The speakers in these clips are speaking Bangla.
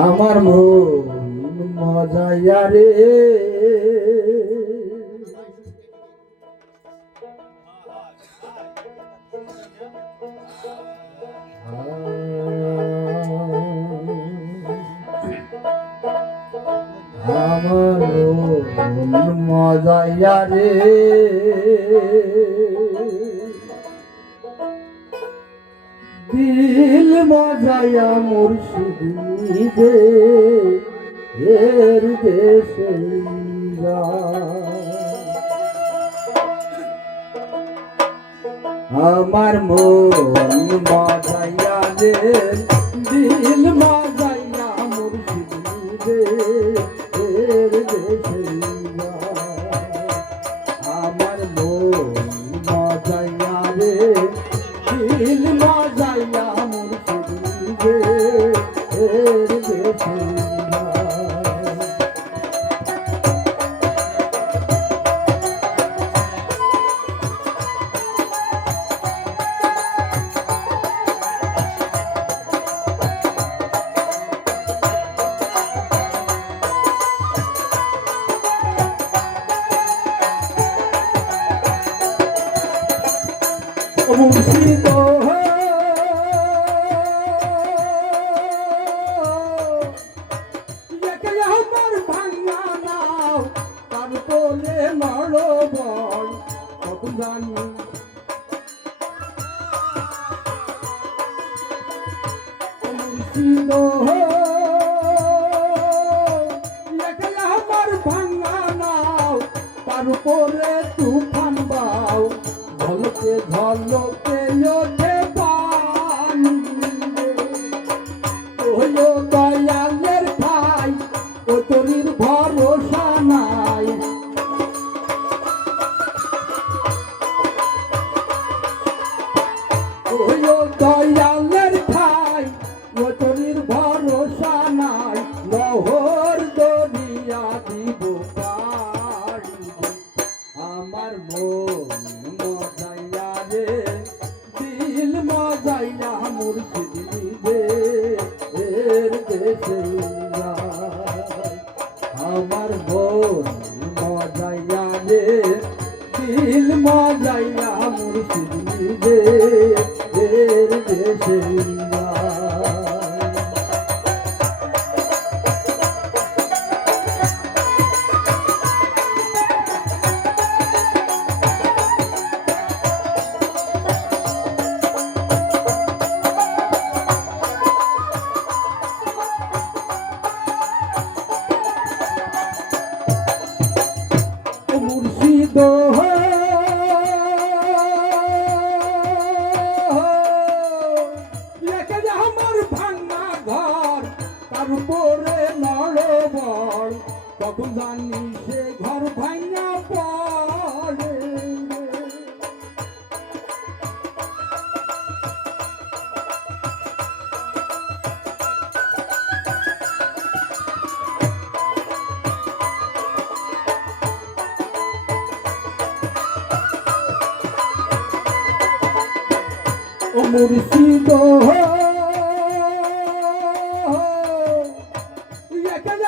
আমার মন মজাইয়া রে আমার মন মজাইয়া রে দিল মজাইয়া মুর্শিদে এর দেশে আমার মন মজাইয়া রে দিল মজাইয়া মুর্শিদে এর দেশে আমার মন মজাইয়া রে দিল মজাইয়া মুর্শিদে এর দেশে মুর্শিদ আমার ভাঙা নাও তার তোলে নড় বল কত জানি মুর্শিদ আমার ভাঙা নাও তার উপরে তুফান বাও ঝলকে ঝলকে ওঠে পানি ওইও দয়ালের ভাই ও তোরির ভরসা নাই ওইও দয়ালের ভাই ও তোরির ভরসা নাই লহর দরিয়া দিব পাড়ি আমার মন মজাইয়া রে দিল মজাইয়া মুর্শিদে এর দেশে আমার মন মজাইয়া রে দিল মজাইয়া মুর্শিদে এর দেশে মুর্শিদ আমার ভাঙা ঘর তার উপরে নড় বল তখন জানি সে ঘর ভাঙা পড়ে ও মুর্শিদ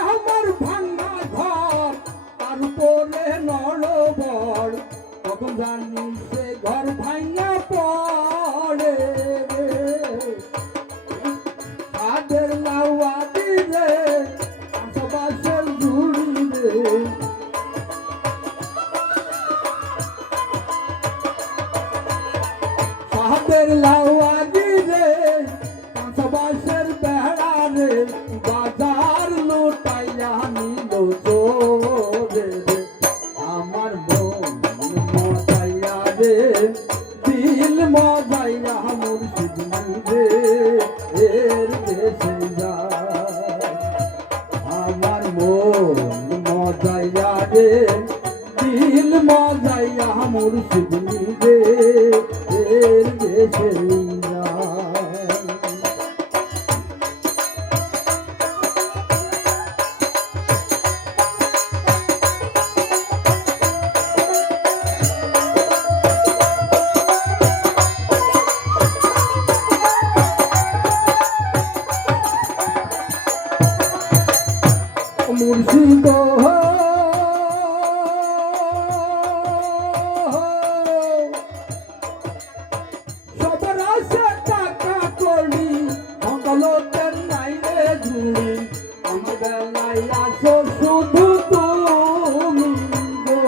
আমার ভাঙা ঘর তার উপরে নড় বল তখন জানি সে ঘর ভাঙা পড়ে আদের লাউয়া দিলে আশাবাসের জুড়ি রে সাহাবের লাউয়া দিলে আশাবাসের বেড়া রে বাজার লুটাইয়া নিল চোরে রে আমার মন মজাইয়া রে দিল মজাইয়া মুর্শিদে এর দেশে আমার মন মজাইয়া রে দিল মজাইয়া মুর্শিদে এর দেশে মুর্শিদ সবার আশা টাকা করি অঙ্গলতের নাই রে ঝুড়ি আমার বেলায় আসো শুধু তুমি গো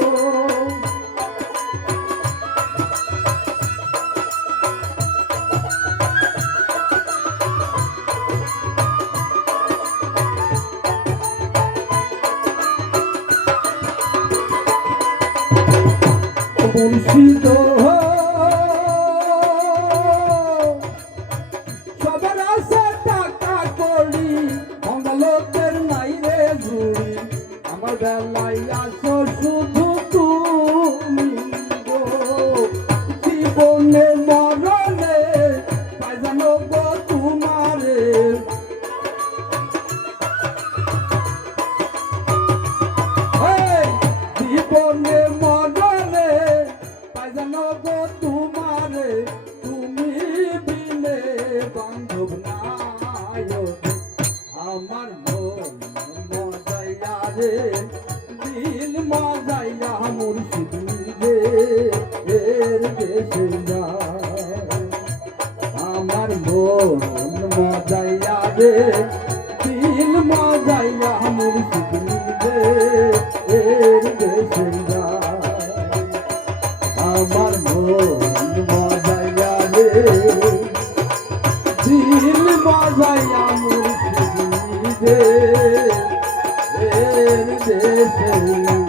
মুর্শিদ সবার আশা টাকা করি অঙ্গলতের নাই রে ঝুড়ি আমার বেলায় আসো শুধু তুমি গো জীবনে মরণে তাই জানো গো তোমারে জীবনে মরণে তাই জানো গো তোমারে তুমি বিনে বান্ধব নাই আমার মন মজাইয়া রে দিল মজাইয়া মুর্শিদ রে এর দেশে যায় আমার মন মজাইয়া রে দিল মজাইয়া মুর্শিদ রে এর দেশে যায় আমার মন মজাইয়া রে দিল মজাইয়া মুর্শিদ রে এর দেশে